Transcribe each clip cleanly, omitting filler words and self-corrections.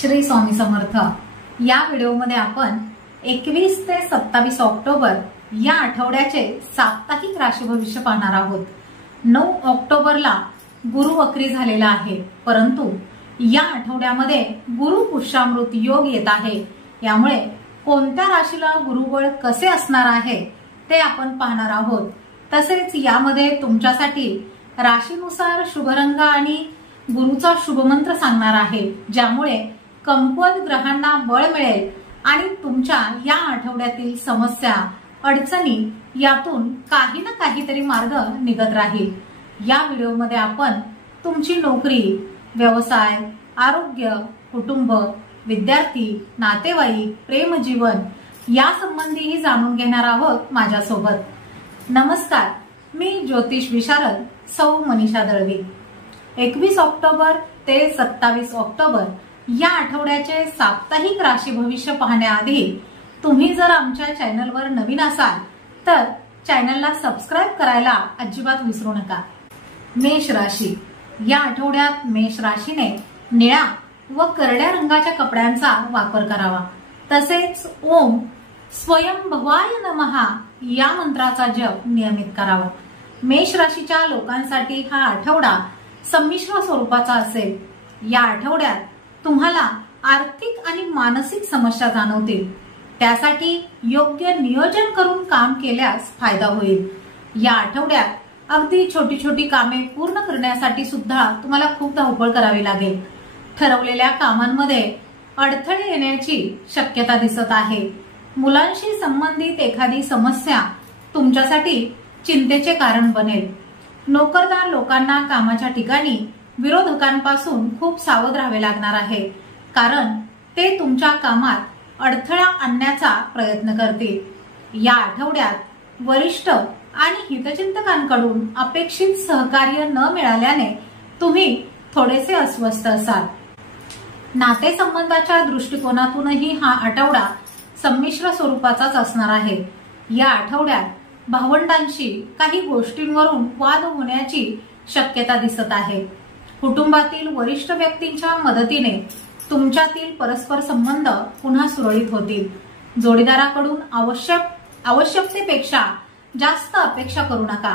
श्री स्वामी समर्थ। या व्हिडिओमध्ये आपण 21 ते 27 ऑक्टोबर या आठवड्याचे साप्ताहिक राशी भविष्य पाहणार आहोत। 9 ऑक्टोबरला गुरु वक्री झालेला आहे, परंतु या आठवड्यामध्ये गुरु पुष्यामृत योग येत आहे। यामुळे कोणत्या राशीला गुरुबळ कसे असणार आहे ते आपण पाहणार आहोत। तसेच यामध्ये तुमच्यासाठी राशीनुसार शुभ रंग आणि गुरुचा शुभ मंत्र सांगणार आहे, ज्यामुळे कमकुवत ग्रहांना बळ मिळेल आणि तुमच्या या आठवड्यातील समस्या अडचणी यातून काही ना काहीतरी मार्ग निघत राहील। या व्हिडिओमध्ये आपण तुमची नोकरी, व्यवसाय, आरोग्य, कुटुंब, विद्यार्थी, नातेवाईक, प्रेमजीवन या संबंधीही जाणून घेणार आहोत माझ्यासोबत। नमस्कार, मी ज्योतिष विशारद सौ मनीषा दळवी। 21 ऑक्टोबर ते 27 ऑक्टोबर या आठवड्याचे साप्ताहिक राशी भविष्य पाहण्याआधी तुम्ही जर आमच्या चॅनलवर नवीन असाल तर चॅनलला सबस्क्राइब करायला अजिबात विसरू नका। मेष राशी। या आठवड्यात मेष राशीने निळ्या व करड्या रंगाच्या कपड्यांचा वापर करावा। तसेच ओम स्वयंभवाय नमः या मंत्राचा जप नियमित करावा। मेष राशीच्या लोकांसाठी हा आठवडा संमिश्र स्वरूपाचा असेल। या आठवड्यात तुम्हाला आर्थिक आणि मानसिक समस्या जाणवतील, त्यासाठी योग्य नियोजन करून काम केल्यास फायदा होईल। या आठवड्यात अगदी छोटी छोटी कामे पूर्ण करण्यासाठी सुद्धा तुम्हाला खूप धावपळ करावी लागेल। ठरवलेल्या कामांमध्ये अडथळे येण्याची शक्यता दिसत आहे। मुलांशी संबंधित एखादी समस्या तुमच्यासाठी चिंतेचे कारण बनेल। नोकरदार लोकांना कामाच्या ठिकाणी विरोधकांपासून खूप सावध राहावे लागणार आहे, कारण ते तुमच्या कामात अडथळा आणण्याचा प्रयत्न करतील। या आठवड्यात वरिष्ठ आणि हितचिंतकांकडून अपेक्षित सहकार्य न मिळाल्याने तुम्ही थोडेसे अस्वस्थ असाल। नातेसंबंधाच्या दृष्टिकोनातूनही हा आठवडा संमिश्र स्वरूपाचाच असणार आहे। या आठवड्यात भावंडांशी काही गोष्टींवरून वाद होण्याची शक्यता दिसत आहे। कुटुंबातील वरिष्ठ व्यक्तींच्या मदतीने तुमच्यातील परस्पर संबंध पुन्हा सुरळीत होतील। जोडीदाराकडून आवश्यकतेपेक्षा जास्त अपेक्षा करू नका।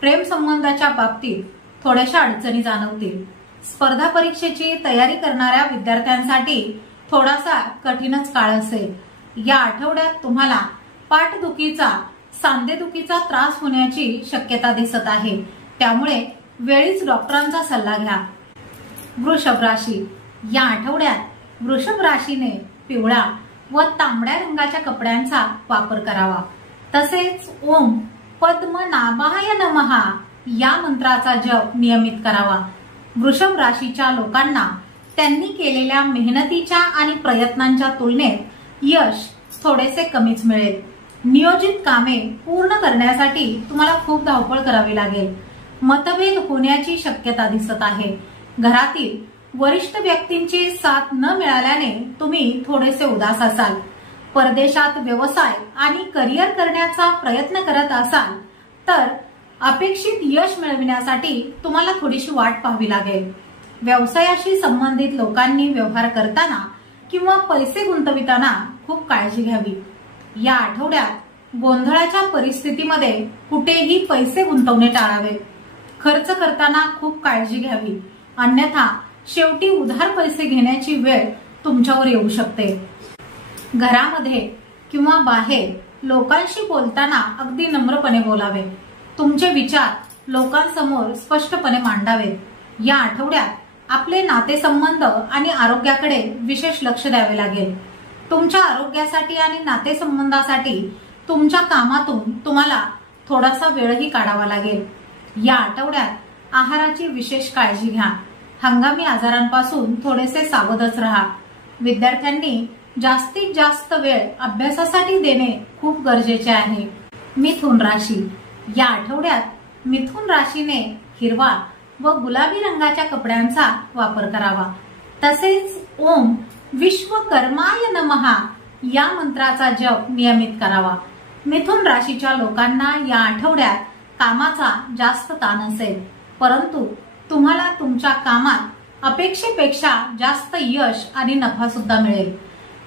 प्रेम संबंधाच्या बाबतीत थोड्याशा अडचणी जाणवतील। स्पर्धा परीक्षेची तयारी करणाऱ्या विद्यार्थ्यांसाठी थोडासा कठीणच काळ असेल। या आठवड्यात तुम्हाला पाठदुखीचा, सांधेदुखीचा त्रास होण्याची शक्यता दिसत आहे, त्यामुळे वेळीच डॉक्टरांचा सल्ला घ्या। वृषभ राशी। या आठवड्यात वृषभ राशीने पिवळा व तांबड्या रंगाच्या कपड्यांचा वापर करावा। तसेच ओम पद्मनाभाय नमः या मंत्राचा जप नियमित करावा। वृषभ राशीच्या लोकांना त्यांनी केलेल्या मेहनतीच्या आणि प्रयत्नांच्या तुलनेत यश थोडेसे कमीच मिळेल। नियोजित कामे पूर्ण करण्यासाठी तुम्हाला खूप धावपळ करावी लागेल। मतभेद होण्याची शक्यता दिसत आहे। घरातील वरिष्ठ व्यक्तींची साथ न मिळाल्याने तुम्ही थोडेसे उदास असाल। परदेशात व्यवसाय आणि करिअर करण्याचा प्रयत्न करत असाल तर अपेक्षित यश मिळविण्यासाठी तुम्हाला थोडीशी वाट पाहावी लागेल। व्यवसायाशी संबंधित लोकांनी व्यवहार करताना किंवा पैसे गुंतविताना खूप काळजी घ्यावी। या आठवड्यात गोंधळाच्या परिस्थितीमध्ये कुठेही पैसे गुंतवणे टाळावे। खर्च करताना खूप काळजी घ्यावी, अन्यथा शेवटी उधार पैसे घेण्याची वेळ तुमच्यावर येऊ शकते। घरामध्ये किंवा बाहेर लोकांशी बोलताना अगदी नम्रपणे बोलावे। तुमचे विचार लोकांसमोर स्पष्टपणे मांडावेत। या आठवड्यात आपले नातेसंबंध आणि आरोग्याकडे विशेष लक्ष द्यावे लागेल। तुमच्या आरोग्यासाठी आणि नातेसंबंधासाठी तुमच्या कामातून तुम्हाला थोडासा वेळही काढावा लागेल। या आठवड्यात आहाराची विशेष काळजी घ्या। हंगामी आजारांपासून थोडेसे सावधच राहा। विद्यार्थ्यांनी जास्तीत जास्त वेळ अभ्यासासाठी देणे खूप गरजेचे आहे। मिथुन राशी। या आठवड्यात मिथुन राशीने हिरवा व गुलाबी रंगाच्या कपड्यांचा वापर करावा। तसेच ओम विश्वकर्माय नमः या मंत्राचा जप नियमित करावा। मिथुन राशीच्या लोकांना या आठवड्यात कामाचा जास्त ताण असेल, परंतु तुम्हाला तुमच्या कामात अपेक्षेपेक्षा जास्त यश आणि नफा सुद्धा मिळेल.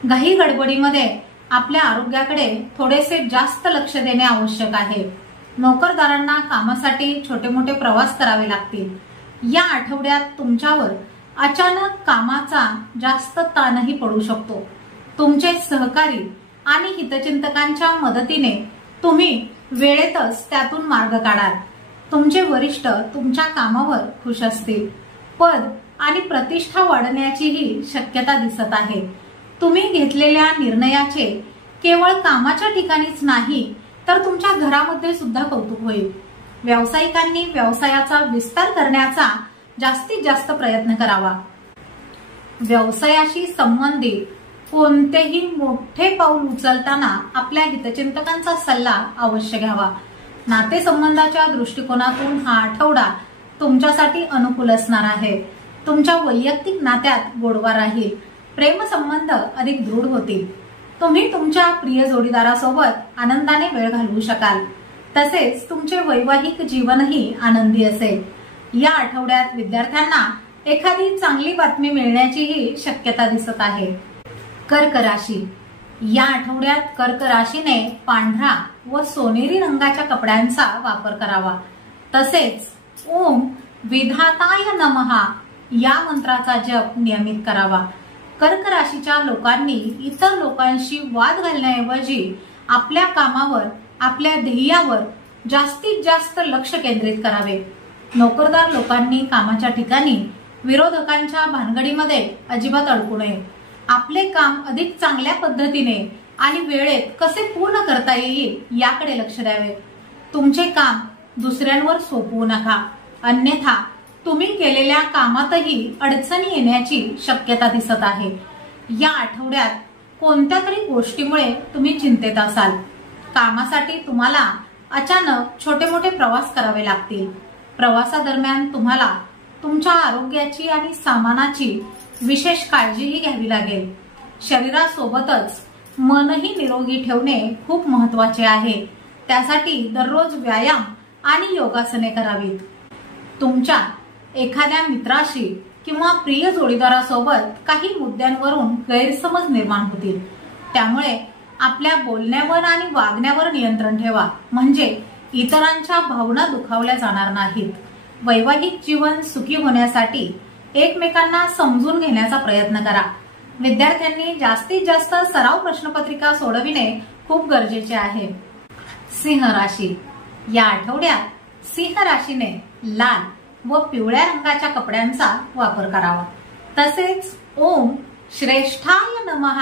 घाई गडबडीमध्ये आपल्या आरोग्याकडे थोडेसे जास्त लक्ष देणे आवश्यक आहे. नोकरदारांना कामासाठी छोटे मोठे प्रवास करावे लागतील. या आठवड्यात तुमच्यावर अचानक कामाचा जास्त ताणही पडू शकतो. तुमचे सहकारी आणि हितचिंतकांच्या मदतीने तुम्ही वेळेतच त्यातून मार्ग काढाल. तुमचे वरिष्ठ तुमच्या कामावर खुश असतील. पद आणि प्रतिष्ठा वाढण्याचीही शक्यता दिसत आहे. तुम्ही घेतलेल्या निर्णयाचे केवळ कामाच्या ठिकाणीच नाही तर तुमच्या घरामध्ये सुद्धा कौतुक होईल. व्यावसायिकांनी व्यवसायाचा विस्तार करण्याचा जास्तीत जास्त प्रयत्न करावा. व्यवसायाशी संबंधित कोणतेही मोठे पाऊल उचलताना आपल्या हितचिंतकांचा सल्ला अवश्य घ्यावा. नातेसंबंधाच्या दृष्टिकोनातून हा आठवडा तुमच्यासाठी अनुकूल असणार आहे. तुमच्या वैयक्तिक नात्यात गोडवा राहील. प्रेमसंबंध अधिक दृढ होतील. तुम्ही तुमच्या प्रिय जोडीदारासोबत आनंदाने वेळ घालवू शकाल. तसेच तुमचे वैवाहिक जीवनही आनंदी असेल. या आठवड्यात विद्यार्थ्यांना एखादी चांगली बातमी मिळण्याचीही शक्यता दिसत आहे. कर्क राशी. या आठवड्यात कर्क राशीने पांढरा व सोनेरी रंगाच्या कपड्यांचा वापर करावा. तसेच ओम विधाताय नमः या मंत्राचा जप नियमित करावा. कर्क राशीच्या लोकांनी इतर लोकांशी वाद घालण्याऐवजी आपल्या कामावर, आपल्या ध्येयावर जास्तीत जास्त लक्ष केंद्रित करावे. नोकरदार लोकांनी कामाच्या ठिकाणी विरोधकांच्या भानगडीमध्ये अजिबात अडकू नये. आपले काम अधिक चांगल्या पद्धतीने आणि वेळेत कसे पूर्ण करता येईल याकडे लक्ष द्यावे. तुमचे काम दुसऱ्यांवर सोपवू नका, अन्यथा तुम्ही केलेल्या कामातही अडचणी येण्याची शक्यता दिसत आहे. या आठवड्यात कोणत्या तरी गोष्टीमुळे तुम्ही चिंतेत असाल. कामासाठी तुम्हाला अचानक छोटे मोठे प्रवास करावे लागतील. प्रवासादरम्यान तुम्हाला तुमच्या आरोग्याची आणि सामानाची विशेष काळजीही घ्यावी लागेल. शरीरासोबतच मनही निरोगी ठेवणे खूप महत्वाचे आहे. त्यासाठी दररोज व्यायाम आणि योगासने करावीत. तुमच्या एखाद्या मित्राशी किंवा प्रिय जोडीदारासोबत काही मुद्द्यांवरून गैरसमज निर्माण होतील. त्यामुळे आपल्या बोलण्यावर आणि वागण्यावर नियंत्रण ठेवा, म्हणजे इतरांच्या भावना दुखावल्या जाणार नाहीत. वैवाहिक जीवन सुखी होण्यासाठी एकमेकांना समजून घेण्याचा प्रयत्न करा. विद्यार्थ्यांनी जास्तीत जास्त सराव प्रश्नपत्रिका सोडविणे खूप गरजेचे आहे. सिंह राशी. या आठवड्यात सिंह राशीने लाल व पिवळ्या रंगाच्या कपड्यांचा वापर करावा. तसेच ओम श्रेष्ठाय नमः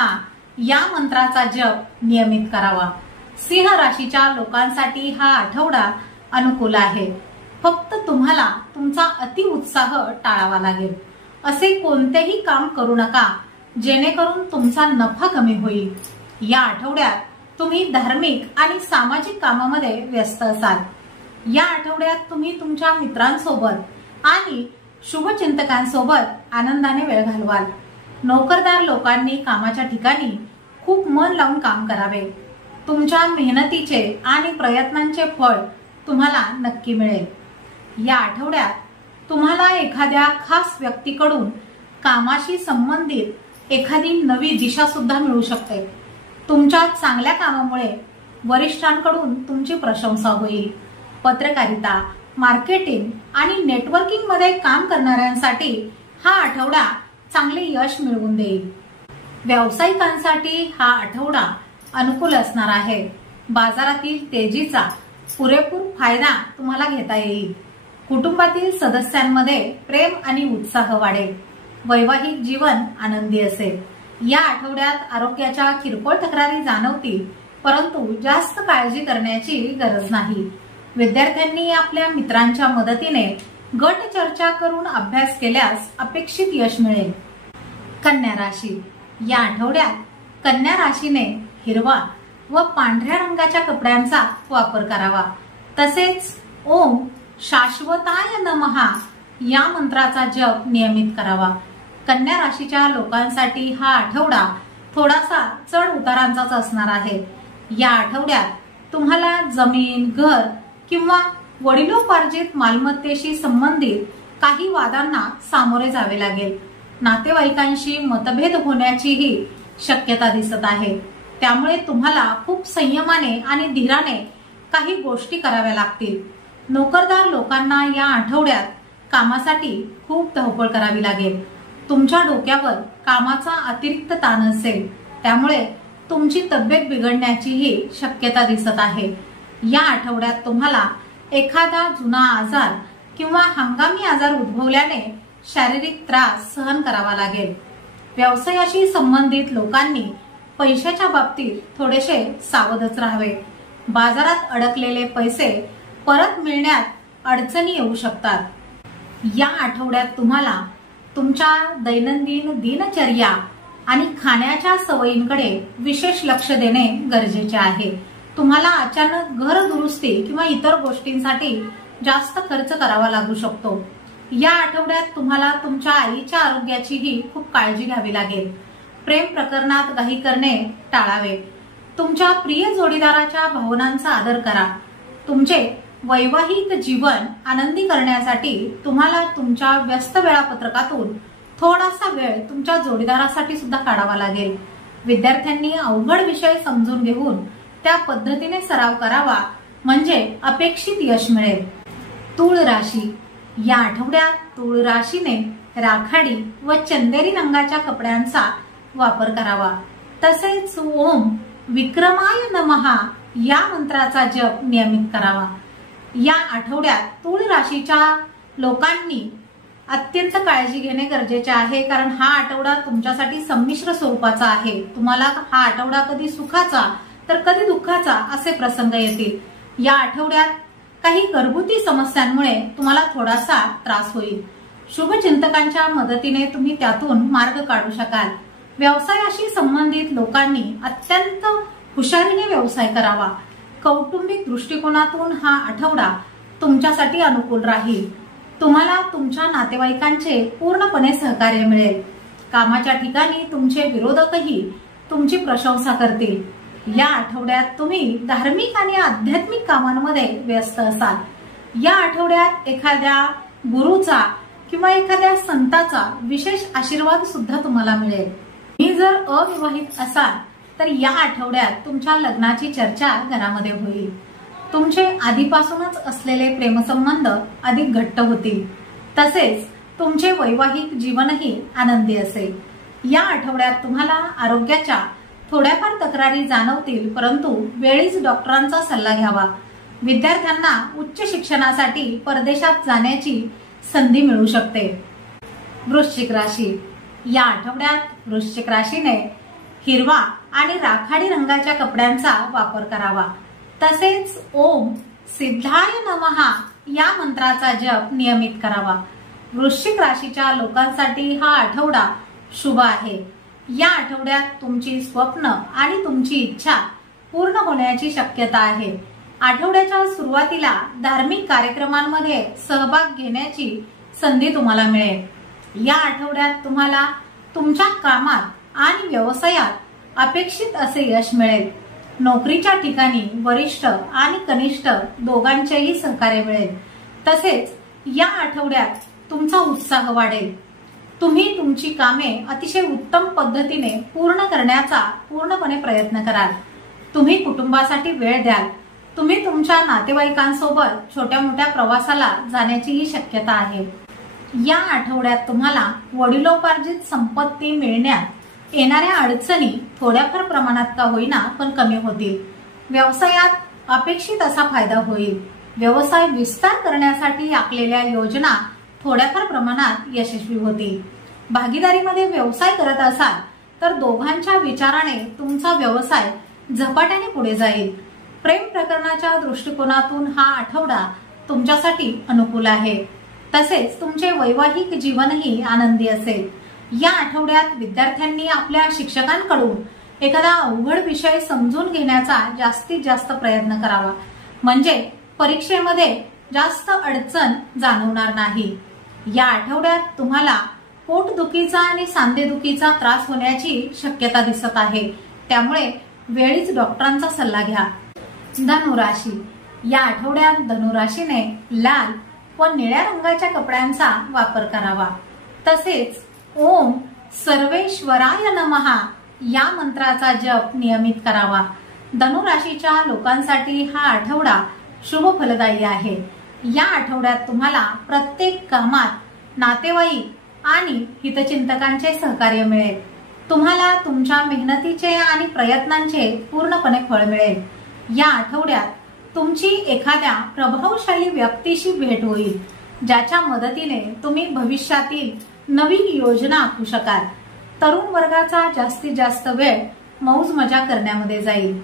या मंत्राचा जप नियमित करावा. सिंह राशीच्या लोकांसाठी हा आठवडा अनुकूल आहे. फक्त तुम्हाला तुमचा अतिउत्साह टाळावा लागेल. असे कोणतेही काम करू नका जेणेकरून तुमचा नफा कमी होईल. या आठवड्यात तुम्ही धार्मिक आणि सामाजिक कामामध्ये व्यस्त असाल. या आठवड्यात तुम्ही तुमच्या मित्रांसोबत आणि शुभचिंतकांसोबत आनंदाने वेळ घालवाल. नोकरदार लोकांनी कामाच्या ठिकाणी खूप मन लावून काम करावे. तुमच्या मेहनतीचे आणि प्रयत्नांचे फळ तुम्हाला नक्की मिळेल. या आठवड्यात तुम्हाला एखाद्या खास व्यक्तीकडून कामाशी संबंधित एखादी नवी दिशा सुद्धा मिळू शकते. तुमच्या चांगल्या कामामुळे वरिष्ठांकडून तुमची प्रशंसा होईल. पत्रकारिता, मार्केटिंग आणि नेटवर्किंग मध्ये काम करणाऱ्यांसाठी हा आठवडा चांगले यश मिळवून देईल. व्यावसायिकांसाठी हा आठवडा अनुकूल असणार आहे. बाजारातील तेजीचा पुरेपूर फायदा तुम्हाला घेता येईल. कुटुंबातील सदस्यांमध्ये प्रेम आणि उत्साह वाढेल. वैवाहिक जीवन आनंदी असेल. या आठवड्यात आरोग्याच्या किरकोळ तक्रारी जाणवतील, परंतु जास्त काळजी करण्याची गरज नाही. विद्यार्थ्यांनी आपल्या मित्रांच्या मदतीने गट चर्चा करून अभ्यास केल्यास अपेक्षित यश मिळेल. कन्या राशी. या आठवड्यात कन्या राशीने हिरवा व पांढऱ्या रंगाच्या कपड्यांचा वापर करावा. तसेच ओम शाश्वताय नमः या मंत्राचा जप नियमित करावा. कन्या राशीच्या लोकांसाठी हा आठवडा थोडासा चढ उतारांचाच असणार आहे. या आठवड्यात तुम्हाला जमीन, घर किंवा वडिलोपार्जित मालमत्तेशी संबंधित काही वादांना सामोरे जावे लागेल. नातेवाईकांशी मतभेद होण्याचीही शक्यता दिसत आहे. त्यामुळे तुम्हाला खूप संयमाने आणि धीराने काही गोष्टी कराव्या लागतील. नोकरदार लोकांना या आठवड्यात कामासाठी खूप धावपळ करावी लागेल. तुमच्या डोक्यावर कामाचा अतिरिक्त ताण असेल, त्यामुळे तुमची तब्येत बिघडण्याचीही शक्यता दिसत आहे. या आठवड्यात तुम्हाला एखादा जुना आजार किंवा हंगामी आजार उद्भवल्याने शारीरिक त्रास सहन करावा लागेल. व्यवसायाशी संबंधित लोकांनी पैशाच्या बाबतीत थोडेसे सावधच राहावे. बाजारात अडकलेले पैसे परत मिळण्यात अडचणी येऊ शकतात. या आठवड्यात तुम्हाला तुमच्या दैनंदिन दिनचर्या आणि खाण्याच्या सवयींकडे विशेष लक्ष देणे गरजेचे आहे. तुम्हाला अचानक घर दुरुस्ती किंवा इतर गोष्टींसाठी जास्त खर्च करावा लागू शकतो. या आठवड्यात तुम्हाला तुमच्या आईच्या आरोग्याचीही खूप काळजी घ्यावी लागेल. प्रेम प्रकरणात घाई करणे टाळावे. तुमच्या प्रिय जोडीदाराच्या भावनांचा आदर करा. तुमचे वैवाहिक जीवन आनंदी करण्यासाठी तुम्हाला तुमच्या व्यस्त वेळापत्रकातून थोडासा वेळ तुमच्या जोडीदारासाठी सुद्धा काढावा लागेल. विद्यार्थ्यांनी अवघड विषय समजून घेऊन त्या पद्धतीने सराव करावा, म्हणजे अपेक्षित यश मिळेल. तूळ राशी. या आठवड्यात तूळ राशीने राखाडी व चंदेरी रंगाच्या कपड्यांचा वापर करावा. तसेच ओम विक्रमाय नमः या मंत्राचा जप नियमित करावा. या आठवड्यात तूळ राशीच्या लोकांनी अत्यंत काळजी घेणे गरजेचे आहे, कारण हा आठवडा तुमच्यासाठी संमिश्र स्वरूपाचा आहे. तुम्हाला हा आठवडा कधी सुखाचा तर कधी दुःखाचा असे प्रसंग येतील. या आठवड्यात काही घरगुती समस्यांमुळे तुम्हाला थोडासा त्रास होईल. शुभचिंतकांच्या मदतीने तुम्ही त्यातून मार्ग काढू शकाल. व्यवसायाशी संबंधित लोकांनी अत्यंत हुशारीने व्यवसाय करावा. कौटुंबिक दृष्टिकोनातून हा आठवडा तुमच्यासाठी अनुकूल राहील. तुम्हाला तुमच्या नातेवाईकांचे पूर्णपणे सहकार्य मिळेल. कामाच्या ठिकाणी तुमचे विरोधकही तुमची प्रशंसा करतील. या आठवड्यात तुम्ही धार्मिक आणि आध्यात्मिक कामांमध्ये व्यस्त असाल. या आठवड्यात एखाद्या गुरुचा किंवा एखाद्या संताचा विशेष आशीर्वाद सुद्धा तुम्हाला मिळेल. तुम्ही जर अविवाहित असाल तर या आठवड्यात तुमच्या लग्नाची चर्चा घरामध्ये होईल. तुमचे आधीपासूनच असलेले प्रेमसंबंध अधिक घट्ट होतील. तसेच तुमचे वैवाहिक जीवनही आनंदी असेल. या आठवड्यात तुम्हाला आरोग्याच्या थोड्याफार तक्रारी जाणवतील, परंतु वेळीच डॉक्टरांचा सल्ला घ्यावा. विद्यार्थ्यांना उच्च शिक्षणासाठी परदेशात जाण्याची संधी मिळू शकते. वृश्चिक राशी. या आठवड्यात वृश्चिक राशीने हिरवा आणि राखाडी रंगाच्या कपड्यांचा वापर करावा. तसेच ओम सिद्धाय नमः या मंत्राचा जप नियमित करावा. वृश्चिक राशीच्या लोकांसाठी हा आठवडा शुभ आहे. या आठवड्यात तुमची स्वप्न आणि तुमची इच्छा पूर्ण होण्याची शक्यता आहे. आठवड्याच्या सुरुवातीला धार्मिक कार्यक्रमांमध्ये सहभाग घेण्याची संधी तुम्हाला मिळेल. या आठवड्यात तुम्हाला तुमच्या कामात आणि व्यवसायात अपेक्षित असे यश मिळेल. नोकरीच्या ठिकाणी वरिष्ठ आणि कनिष्ठ दोघांचेही सहकार्य मिळेल. तसेच या आठवड्यात तुमचा उत्साह वाढेल. तुम्ही तुमची कामे अतिशय उत्तम पद्धतीने पूर्ण करण्याचा पूर्णपणे प्रयत्न कराल. तुम्ही कुटुंबासाठी वेळ द्याल. तुम्ही तुमच्या नातेवाईकांसोबत छोट्या मोठ्या प्रवासाला जाण्याचीही शक्यता आहे. या आठवड्यात तुम्हाला वडिलोपार्जित संपत्ती मिळण्यात येणाऱ्या अडचणी थोड्याफार प्रमाणात का होईना पण कमी होतील. व्यवसायात अपेक्षित असा फायदा होईल. व्यवसाय विस्तार करण्यासाठी आखलेल्या योजना थोड्याफार प्रमाणात यशस्वी होतील. भागीदारीमध्ये व्यवसाय करत असाल तर दोघांच्या विचाराने तुमचा व्यवसाय झपाट्याने पुढे जाईल. प्रेम प्रकरणाच्या दृष्टिकोनातून हा आठवडा तुमच्यासाठी अनुकूल आहे. तसेच तुमचे वैवाहिक जीवनही आनंदी असेल. या आठवड्यात विद्यार्थ्यांनी आपल्या शिक्षकांकडून एखादा अवघड विषय समजून घेण्याचा जास्तीत जास्त प्रयत्न करावा, म्हणजे परीक्षेमध्ये जास्त अडचण जाणवणार नाही. या आठवड्यात तुम्हाला पोटदुखीचा आणि सांधेदुखीचा त्रास होण्याची शक्यता दिसत आहे. त्यामुळे वेळीच डॉक्टरांचा सल्ला घ्या. धनुराशी. या आठवड्यात धनुराशीने लाल व निळ्या रंगाच्या कपड्यांचा वापर करावा। तसेच ओम सर्वेश्वराय नमः या मंत्राचा जप नियमित करावा। धनु राशीच्या लोकांसाठी हा आठवडा शुभ फलदायी आहे। या आठवड्यात तुम्हाला प्रत्येक कामात नातेवाईक आणि हितचिंतकांचे सहकार्य मिळेल। तुम्हाला तुमच्या मेहनतीचे आणि प्रयत्नांचे पूर्णपणे फळ मिळेल। या आठवड्यात तुमची एखाद्या प्रभावशाली व्यक्तीशी भेट होईल, ज्याच्या मदतीने तुम्ही भविष्यातील नवीन योजना आखू शकाल। तरुण वर्गाचा जास्तीत जास्त वेळ मौज मजा करण्यामध्ये जाईल।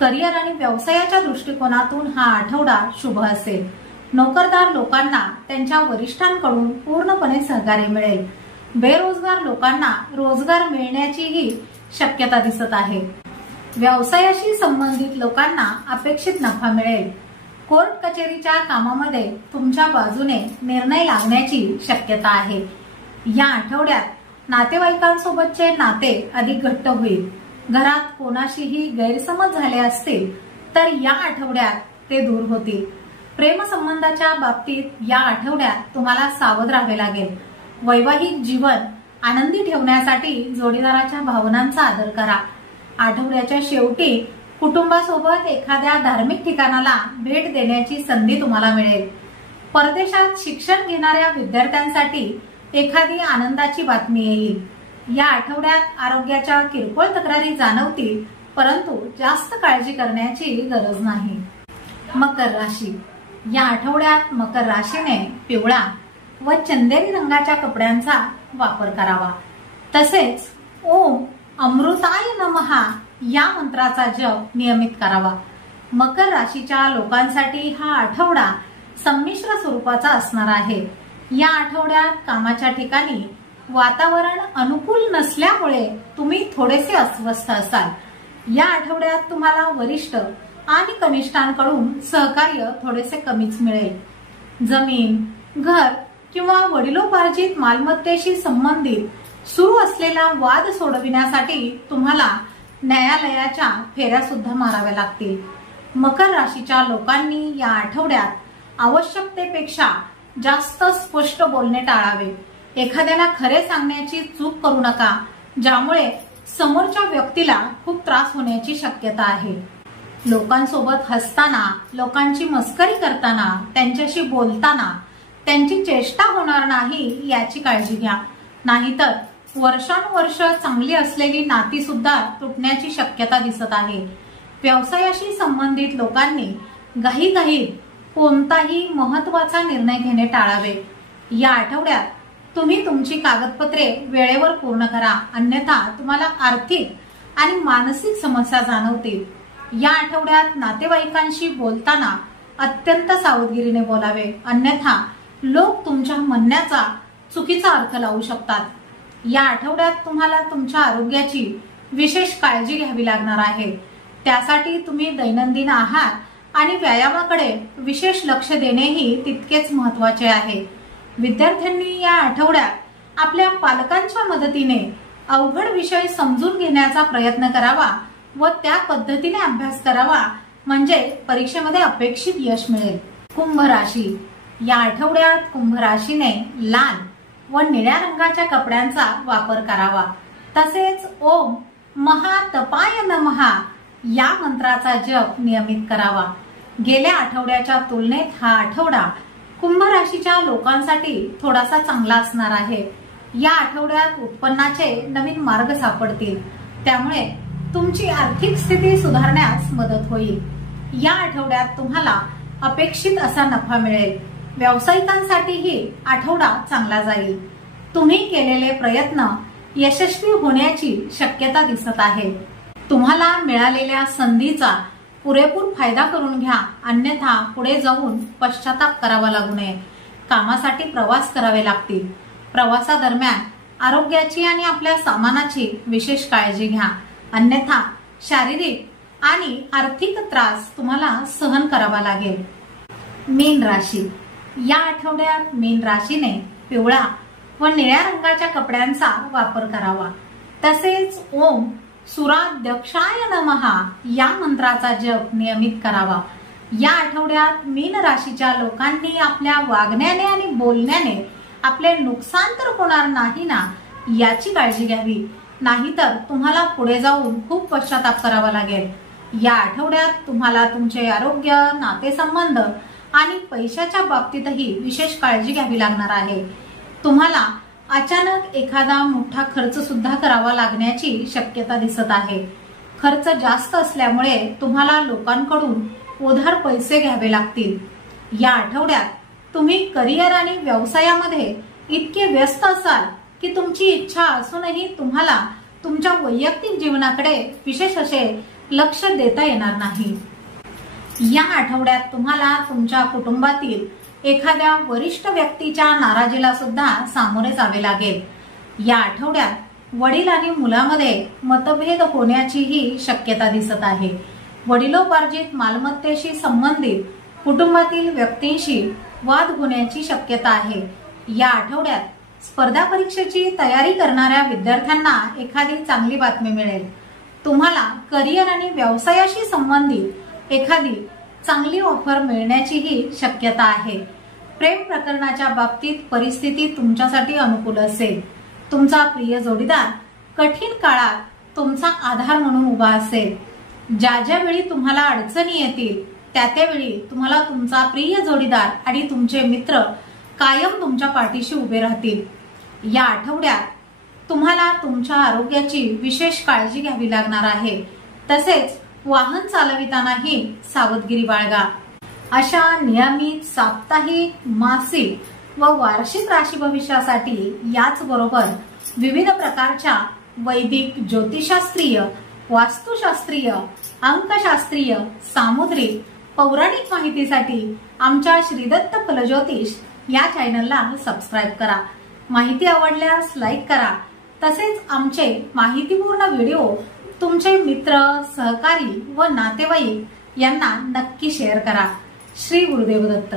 करिअर आणि व्यवसायाच्या दृष्टिकोनातून हा आठवडा शुभ असेल। नोकरदार लोकांना त्यांच्या वरिष्ठांकडून पूर्णपणे सहकार्य मिळेल। बेरोजगार लोकांना रोजगार मिळण्याचीही शक्यता दिसत आहे। व्यवसायाशी संबंधित लोकांना अपेक्षित नफा मिळेल। कोर्ट कचेरीच्या कामामध्ये तुमच्या बाजूने निर्णय लागण्याची शक्यता आहे। या आठवड्यात नातेवाईकांसोबतचे नाते अधिक घट्ट होईल। घरात कोणाशीही गैरसमज झाले असतील तर या आठवड्यात ते दूर होतील। प्रेमसंबंधाच्या बाबतीत या आठवड्यात तुम्हाला सावध राहावे लागेल। वैवाहिक जीवन आनंदी ठेवण्यासाठी जोडीदाराच्या भावनांचा आदर करा। आठवड्याच्या शेवटी कुटुंबासोबत एखाद्या धार्मिक ठिकाणाला भेट देण्याची संधी तुम्हाला मिळेल। परदेशात शिक्षण घेणाऱ्या विद्यार्थ्यांसाठी एखादी आनंदाची बातमी येईल। या आठवड्यात आरोग्याच्या किरकोळ तक्रारी जाणवतील, परंतु जास्त काळजी करण्याची गरज नाही। मकर राशी, या आठवड्यात मकर राशीने पिवळा व चंदेरी रंगाच्या कपड्यांचा वापर करावा। तसेच ओम अमृताय नमः या मंत्राचा जप नियमित करावा। मकर राशीच्या लोकांसाठी हा आठवडा संमिश्र स्वरूपाचा असणार आहे। या आठवड्यात कामाच्या ठिकाणी वातावरण अनुकूल नसल्यामुळे तुम्ही थोडेसे अस्वस्थ असाल। या आठवड्यात तुम्हाला वरिष्ठ आणि कनिष्ठांकडून सहकार्य थोडेसे कमीच मिळेल। जमीन, घर किंवा वडिलोपार्जित मालमत्तेशी संबंधित सुरू असलेला वाद सोडविण्यासाठी तुम्हाला न्यायालयाच्या फेऱ्या सुद्धा माराव्या लागतील। मकर राशीच्या लोकांनी या आठवड्यात आवश्यकतेपेक्षा जास्त स्पष्ट बोलणे टाळावे। एखाद्याला खरे सांगण्याची चूक करू नका, ज्यामुळे समोरच्या व्यक्तीला खूप त्रास होण्याची शक्यता आहे। लोकांसोबत हसताना, लोकांची मस्करी करताना, त्यांच्याशी बोलताना त्यांची चेष्टा होणार नाही याची काळजी घ्या, नाहीतर वर्षानुवर्ष चांगली असलेली नाती सुद्धा तुटण्याची शक्यता दिसत आहे। व्यवसायाशी संबंधित लोकांनी घाईघाईत कोणताही महत्त्वाचा निर्णय घेणे टाळावे। या आठवड्यात तुम्ही तुमची कागदपत्रे वेळेवर पूर्ण करा, अन्यथा तुम्हाला आर्थिक आणि मानसिक समस्या जाणवतील। या आठवड्यात नातेवाईकांशी बोलताना अत्यंत सावधगिरीने बोलावे, अन्यथा लोक तुमच्या म्हणण्याचा चुकीचा अर्थ लावू शकतात। या आठवड्यात तुम्हाला तुमच्या आरोग्याची विशेष काळजी घ्यावी लागणार आहे। त्यासाठी तुम्ही दैनंदिन आहार आणि व्यायामाकडे विशेष लक्ष देणेही तितकेच महत्त्वाचे आहे। विद्यार्थ्यांनी या आठवड्यात आपल्या पालकांच्या मदतीने अवघड विषय समजून घेण्याचा प्रयत्न करावा व त्या पद्धतीने अभ्यास करावा, म्हणजे परीक्षेमध्ये अपेक्षित यश मिळेल। कुंभ राशी, या आठवड्यात कुंभ राशीने लाल व निळ्या रंगाच्या कपड्यांचा वापर करावा। तसेच ओम महातपाय नमः या मंत्राचा जप नियमित करावा। गेल्या आठवड्याच्या तुलनेत हा आठवडा कुंभ राशीच्या लोकांसाठी थोडासा चांगला असणार आहे। या आठवड्यात उत्पन्नाचे नवीन मार्ग सापडतील, त्यामुळे तुमची आर्थिक स्थिती सुधारण्यास मदत होईल। या आठवड्यात तुम्हाला अपेक्षित असा नफा मिळेल। व्यावसायिकांसाठीही आठवडा चांगला जाईल। तुम्ही केलेले प्रयत्न यशस्वी होण्याची शक्यता दिसत आहे। तुम्हाला मिळालेल्या संधीचा पुरेपूर फायदा करून घ्या, अन्यथा पुढे जाऊन पश्चाताप करावा लागू नये। कामासाठी प्रवास करावे लागतील। प्रवासादरम्यान आरोग्याची आणि आपल्या सामानाची विशेष काळजी घ्या, अन्यथा शारीरिक आणि आर्थिक त्रास तुम्हाला सहन करावा लागेल। मीन राशी, या आठवड्यात मीन राशीने पिवळा व निळ्या रंगाच्या कपड्यांचा वापर करावा। तसेच ओम सुराध्यक्षाय नमः या मंत्राचा जप नियमित करावा। या आठवड्यात मीन राशीच्या लोकांनी आपल्या वागण्याने आणि बोलण्याने आपले नुकसान तर होणार नाही ना, याची काळजी घ्यावी, नाहीतर तुम्हाला पुढे जाऊन खूप पश्चाताप करावा लागेल। या आठवड्यात तुम्हाला तुमचे आरोग्य, नातेसंबंध आणि पैशाच्या बाबतीतही विशेष काळजी घ्यावी लागणार आहे। तुम्हाला अचानक एखादा मोठा खर्च सुद्धा करावा लागण्याची शक्यता दिसत आहे। खर्च जास्त असल्यामुळे तुम्हाला लोकांकडून उधार पैसे घ्यावे लागतील। या आठवड्यात तुम्ही करिअर आणि व्यवसायामध्ये इतके व्यस्त असाल की तुमची इच्छा असूनही तुम्हाला तुमच्या वैयक्तिक जीवनाकडे विशेष असे लक्ष देता येणार नाही। या आठवड्यात तुम्हाला तुमच्या कुटुंबातील एखाद्या वरिष्ठ व्यक्तीच्या नाराजीला सुद्धा सामोरे जावे लागेल। या आठवड्यात वडील आणि मुलामध्ये मतभेद होण्याचीही शक्यता दिसत आहे। वडिलोपार्जित मालमत्तेशी संबंधित कुटुंबातील व्यक्तींशी वाद होण्याची शक्यता आहे। या आठवड्यात स्पर्धा परीक्षेची तयारी करणाऱ्या विद्यार्थ्यांना एखादी चांगली बातमी मिळेल। तुम्हाला करिअर आणि व्यवसायाशी संबंधित एखादी चांगली ऑफर मिळण्याचीही शक्यता आहे। प्रेम प्रकरणाच्या बाबतीत परिस्थिती तुमच्यासाठी अनुकूल असेल। तुमचा प्रिय जोडीदार कठीण काळात तुमचा आधार म्हणून उभा असेल। ज्या ज्या वेळी तुम्हाला अडचणी येतील त्या त्यावेळी तुम्हाला तुमचा प्रिय जोडीदार आणि तुमचे मित्र कायम तुमच्या पाठीशी उभे राहतील। या आठवड्यात तुम्हाला तुमच्या आरोग्याची विशेष काळजी घ्यावी लागणार आहे। तसेच वाहन चालवितानाही सावधगिरी बाळगा। अशा नियमित साप्ताहिक, मासिक व वार्षिक राशी भविष्यासाठी याचबरोबर विविध प्रकारच्या वैदिक, ज्योतिषशास्त्रीय, वास्तुशास्त्रीय, अंकशास्त्रीय, सामुद्रिक, पौराणिक माहितीसाठी आमच्या श्रीदत्त फलज्योतिष या चॅनलला सबस्क्राईब करा। माहिती आवडल्यास लाईक करा। तसेच आमचे माहितीपूर्ण व्हिडिओ तुमचे मित्र, सहकारी व नातेवाईक यांना नक्की शेअर करा। श्री गुरुदेव दत्त।